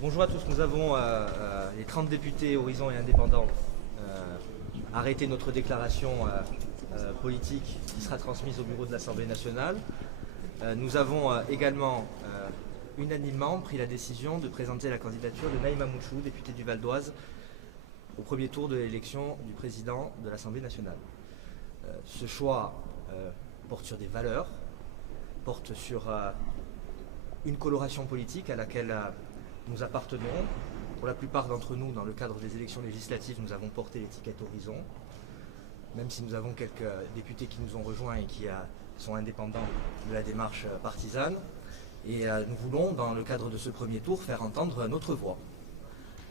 Bonjour à tous, nous avons les 30 députés Horizon et Indépendants arrêté notre déclaration politique qui sera transmise au bureau de l'Assemblée nationale. Nous avons également unanimement pris la décision de présenter la candidature de Naïma Mouchou, députée du Val d'Oise, au premier tour de l'élection du président de l'Assemblée nationale. Ce choix porte sur des valeurs, porte sur une coloration politique à laquelle nous appartenons. Pour la plupart d'entre nous, dans le cadre des élections législatives, nous avons porté l'étiquette Horizon, même si nous avons quelques députés qui nous ont rejoints et qui sont indépendants de la démarche partisane. Et nous voulons, dans le cadre de ce premier tour, faire entendre notre voix,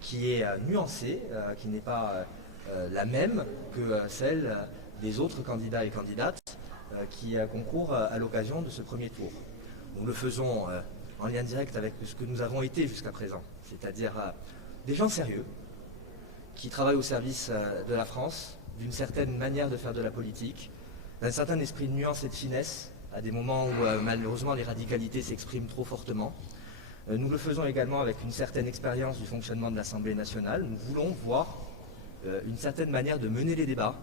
qui est nuancée, qui n'est pas la même que celle des autres candidats et candidates qui concourent à l'occasion de ce premier tour. Nous le faisons en lien direct avec ce que nous avons été jusqu'à présent, c'est-à-dire des gens sérieux, qui travaillent au service de la France, d'une certaine manière de faire de la politique, d'un certain esprit de nuance et de finesse, à des moments où malheureusement les radicalités s'expriment trop fortement. Nous le faisons également avec une certaine expérience du fonctionnement de l'Assemblée nationale. Nous voulons voir une certaine manière de mener les débats,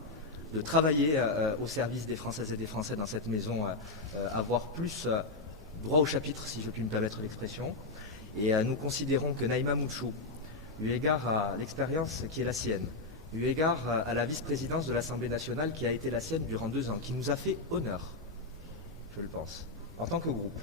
de travailler au service des Françaises et des Français dans cette maison, avoir plus droit au chapitre, si je puis me permettre l'expression. Et nous considérons que Naïma Mouchou, eu égard à l'expérience qui est la sienne, eu égard à la vice-présidence de l'Assemblée nationale qui a été la sienne durant 2 ans, qui nous a fait honneur, je le pense, en tant que groupe,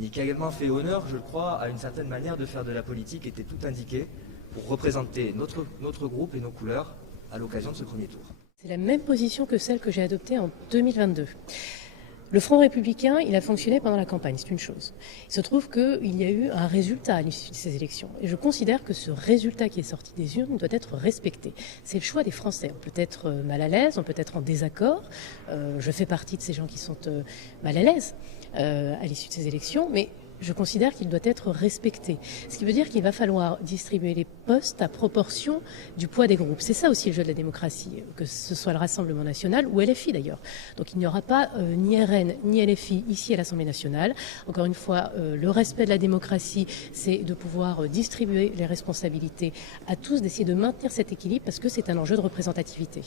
et qui a également fait honneur, je le crois, à une certaine manière de faire de la politique, était tout indiqué pour représenter notre groupe et nos couleurs à l'occasion de ce premier tour. C'est la même position que celle que j'ai adoptée en 2022. Le Front républicain, il a fonctionné pendant la campagne, c'est une chose. Il se trouve qu'il y a eu un résultat à l'issue de ces élections. Et je considère que ce résultat qui est sorti des urnes doit être respecté. C'est le choix des Français. On peut être mal à l'aise, on peut être en désaccord. Je fais partie de ces gens qui sont mal à l'aise à l'issue de ces élections, mais je considère qu'il doit être respecté. Ce qui veut dire qu'il va falloir distribuer les postes à proportion du poids des groupes. C'est ça aussi le jeu de la démocratie, que ce soit le Rassemblement national ou LFI d'ailleurs. Donc il n'y aura pas ni RN ni LFI ici à l'Assemblée nationale. Encore une fois, le respect de la démocratie, c'est de pouvoir distribuer les responsabilités à tous, d'essayer de maintenir cet équilibre parce que c'est un enjeu de représentativité.